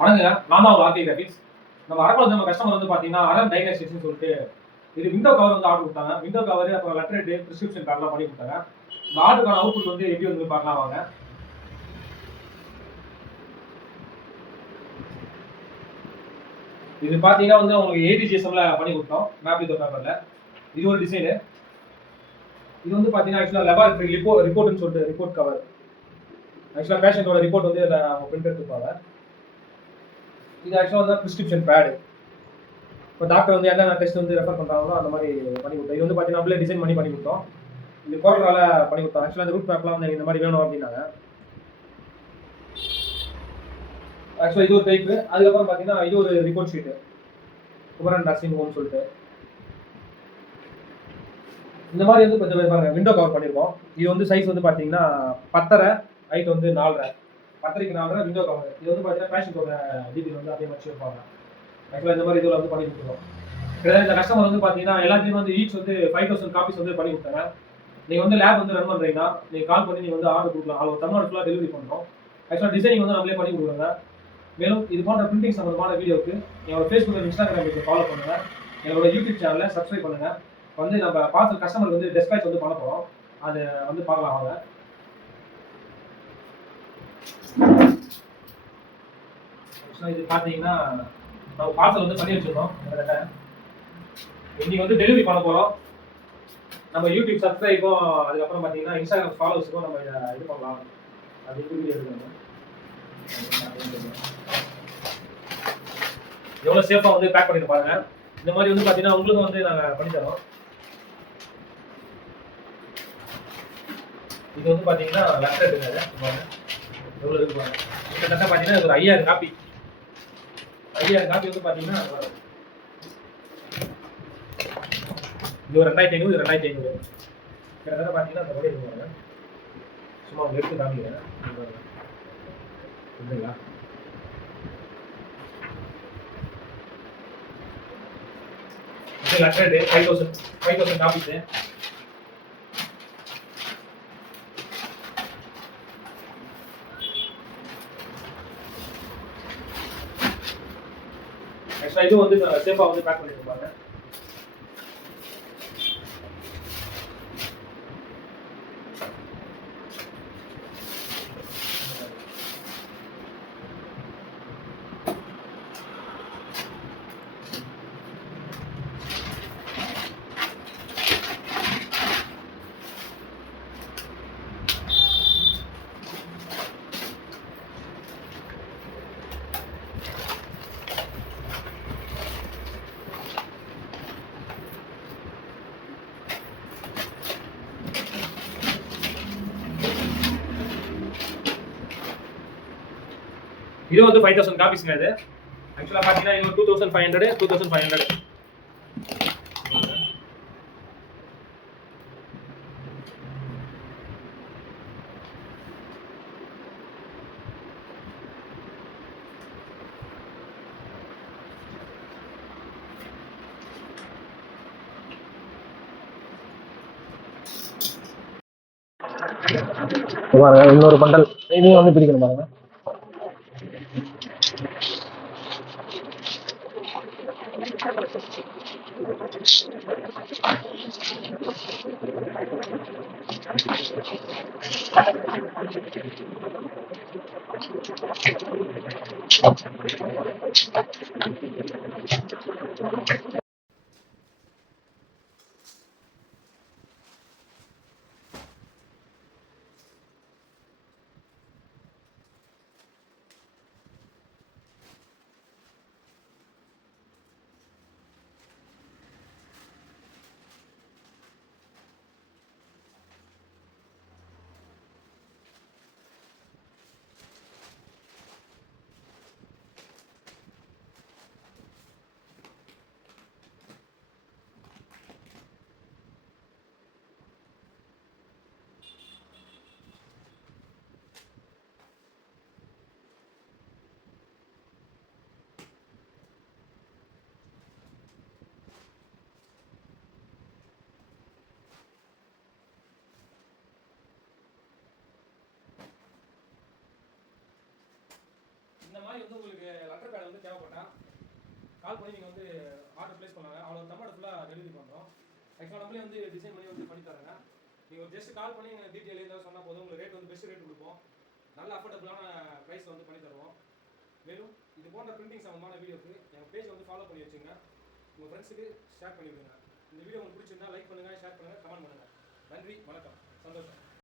வணக்கங்க. நான் தான் உங்க ஆர்கே கிராபிக்ஸ். நம்ம கஸ்டமர் வந்து பார்த்தீங்கன்னா, அரண் டயக்னாஸ்டிக்ஸ்ன்னு சொல்லிட்டு இது விண்டோ கவர் வந்து ஆர்டர் குடுத்தாங்க. விண்டோ கவர் அப்புறம் லெட்டர் ஹெட், பிரிஸ்கிரிப்ஷன் கார்ட்லாம் பண்ணி குடுத்தாங்க. இந்த ஆர்டருக்கான அவுட்புட் வந்து எப்படி வந்து பார்க்கலாம் வாங்க. இது பார்த்தீங்கன்னா வந்து உங்களுக்கு ஏடிஜிஎஸ்எம்ல பண்ணி குடுத்தோம். மேப் வித் பேப்பர்ல. இது ஒரு டிசைனு. இது வந்து பார்த்தீங்கன்னா ஆக்சுவலா லெபார்டரி ரிப்போர்ட்ன்னு சொல்லிட்டு ரிப்போர்ட் கவர். ஆக்சுவலா பேஷண்டோட ரிப்போர்ட் வந்து இதில அவங்க பிரிண்ட் எடுத்துப்பாங்க. இது ஆக்சுவலா வந்து பிரிஸ்கிரிப்ஷன் பேட். இப்போ டாக்டர் வந்து என்னென்ன டெஸ்ட் வந்து ரெஃபர் பண்றாங்களோ அந்த மாதிரி பண்ணி கொடுத்தோம். இது வந்து பார்த்தீங்கன்னா நம்மளே டிசைன் பண்ணி கொடுத்தோம். இது கோர்டரால பண்ணி கொடுத்தோம். ஆக்சுவலா இந்த ரூட் மேப்லாம் வந்து இந்த மாதிரி வேணும் அப்படின்னாங்க. ஆக்சுவலா இது ஒரு டைப். அதுக்கப்புறம் பார்த்தீங்கன்னா இது ஒரு ரிப்போர்ட் ஷீட். குமரன் நர்சிங் ஹோம்னு சொல்லிட்டு இந்த மாதிரி வந்து கொஞ்சம் பாருங்க விண்டோ கவர் பண்ணியிருக்கோம். இது வந்து சைஸ் வந்து பார்த்தீங்கன்னா 10.5 ஹைட் வந்து 4.5 10க்கு 4.5 விண்டோ கவர். இது வந்து பார்த்தீங்கன்னா பேஷண்டோட டீட்டெயில் வந்து அப்படியே வச்சு வைப்பாங்க. ஆக்சுவலாக இந்த மாதிரி இதில் வந்து பண்ணி கொடுத்துருவோம். இந்த கஸ்டமர் வந்து பார்த்தீங்கன்னா எல்லாத்தையும் வந்து ஈச் வந்து 5000 காப்பீஸ் வந்து பண்ணி கொடுத்தாங்க. நீங்கள் வந்து லேப் வந்து ரன் பண்ணுறீங்கன்னா நீங்கள் கால் பண்ணி நீங்கள் வந்து ஆர்டர் கொடுக்கலாம். அது ஒரு தமிழ்நாடு ஃபுல்லாக டெலிவரி பண்ணுறோம். ஆக்சுவலாக டிசைனிங் வந்து நம்மளே பண்ணி கொடுக்குறாங்க. மேலும் இது போன்ற பிரிண்டிங் சம்பந்தமான வீடியோக்கு என்னோட ஃபேஸ்புக் இன்ஸ்டாகிராம் பேஜை ஃபாலோ பண்ணுங்க. என்னோட யூடியூப் சேனலை சப்ஸ்கிரைப் பண்ணுங்க. வந்து நம்ம பார்சல் கஸ்டமருக்கு வந்து டெஸ்பேச் வந்து பண்ண போகிறோம். அதை வந்து பார்க்கலாம் வாங்க. ஆக்சுவலாக இது பார்த்தீங்கன்னா நம்ம பார்சல் வந்து பண்ணி வச்சிருக்கோம். இன்னைக்கு வந்து டெலிவரி பண்ண போகிறோம். நம்ம யூடியூப் சப்ஸ்கிரைபும் அதுக்கப்புறம் பார்த்தீங்கன்னா இன்ஸ்டாகிராம் ஃபாலோவர்ஸுக்கும் நம்ம இதை இது பண்ணலாம். அது வீடியோ எடுக்கணும். எவ்வளோ சேஃபாக வந்து பேக் பண்ணிட்டு பாருங்க. இந்த மாதிரி வந்து பார்த்தீங்கன்னா உங்களுக்கும் வந்து நாங்கள் பண்ணித்தரோம். இது வந்து பார்த்தீங்கன்னா லெட்டர் எடுங்க. எவ்வளோ இருக்கு பாருங்க. கிட்டத்தட்ட பார்த்தீங்கன்னா ஒரு 5000 காப்பி. 5000 காப்பி வந்து பார்த்தீங்கன்னா இது ஒரு 2500, இது 2500. கிட்டத்தட்ட பார்த்தீங்கன்னா அந்த வழி இருக்குங்க. சும்மா அவங்க எடுத்து காமிக்கிறேன். புரியுதுங்களா? இது லெட்டர் 5000 காப்பீஸ். ஆக்சுவலாக இது வந்து சேஃபாக வந்து பேக் பண்ணிட்டு இருப்பாங்க. இது வந்து 5000 காப்பீஸ்ங்க. இது ஆக்சுவலாக பார்த்தீங்கன்னா இது 2500. இன்னொரு பண்டல் இதையும் வந்து பிரிக்கணும் பாருங்க. மாதிரி வந்து உங்களுக்கு லெட்டர் பேட் வந்து தேவைப்பட்டா கால் பண்ணி நீங்கள் வந்து ஆர்டர் ப்ளேஸ் பண்ணாங்க. அவ்வளோ தமிழ்நாடு ஃபுல்லாக டெலிவரி பண்ணுறோம். ஆக்சுவலாக நம்மளே வந்து டிசைன் பண்ணி வந்து பண்ணி தராங்க. நீங்கள் ஒரு ஜஸ்ட் கால் பண்ணி எங்கள் டீட்டெயில் ஏதாவது சொன்னால் போதும், உங்களுக்கு ரேட் வந்து பெஸ்ட் ரேட் கொடுப்போம். நல்ல அஃபோர்டபுளான ப்ரைஸ் வந்து பண்ணி தருவோம். மேலும் இது போன்ற பிரிண்டிங் சம்பந்தமான வீடியோக்கு எங்கள் பேஜை வந்து ஃபாலோ பண்ணி வச்சுங்க. உங்கள் ஃப்ரெண்ட்ஸுக்கு ஷேர் பண்ணிவிடுங்க. இந்த வீடியோ உங்களுக்கு பிடிச்சிருந்தா லைக் பண்ணுங்கள், ஷேர் பண்ணுங்கள், கமெண்ட் பண்ணுங்கள். நன்றி, வணக்கம், சந்தோஷம்.